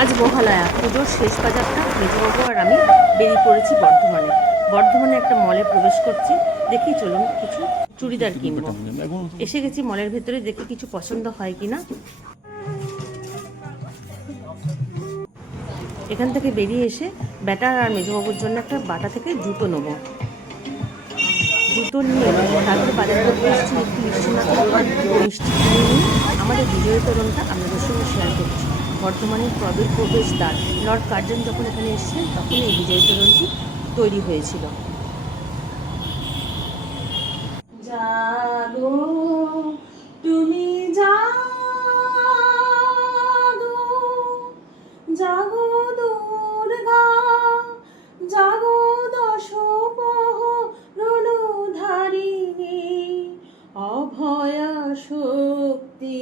আজ মহালয়া, পুজোর শেষ বাজারটা মেজবাবু আর আমি বেরিয়ে পড়েছি বর্ধমানে। বর্ধমানে একটা মলে প্রবেশ করছি। দেখি চলুন কিছু চুড়িদার কিনবো। এসে গেছি মলের ভেতরে, দেখি কিছু পছন্দ হয় কিনা। এখান থেকে বেরিয়ে এসে ব্যাটার আর মেজবাবুর জন্য একটা বাটা থেকে জুতো নেবো। জুতো নিয়ে তারপরে বাজার করতে এসেছি একটু মিষ্টি না খেলে মিষ্টি কিনে নিয়ে আমাদের বিজয় তোরণটা আপনাদের সঙ্গে শেয়ার করছি। বর্ধমানের প্রবেশদ্বার লর্ড কার্জন যখন এখানে এসেছিলেন তখন এই বিজয় তোরণটি তৈরি হয়েছিল। জাগো তুমি জাগো, জাগো দুর্গা, জাগো দশ প্রহরণধারিণী, অভয়া শক্তি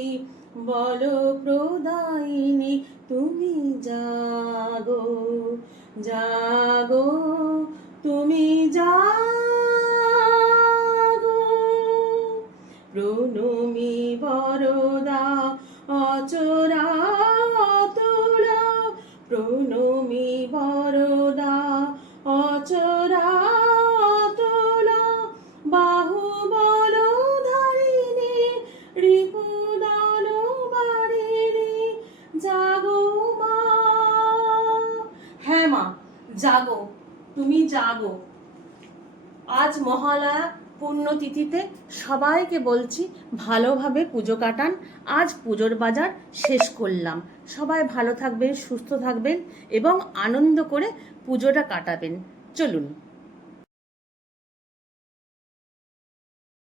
বল প্রদায়িনী, তুমি জাগো, জাগো তুমি জাগো, প্রণমী বরদা অচরা অতলা, প্রণমী বরদা অচরা অতলা, বাহুবল ধারিণী রিপুদল বারিণী, জাগো মা। হ্যাঁ মা, জাগো, তুমি জাগো। আজ মহালয়া পুণ্যতিথিতে সবাইকে বলছি ভালোভাবে পুজো কাটান। আজ পুজোর বাজার শেষ করলাম। সবাই ভালো থাকবেন, সুস্থ থাকবেন এবং আনন্দ করে পুজোটা কাটাবেন। চলুন।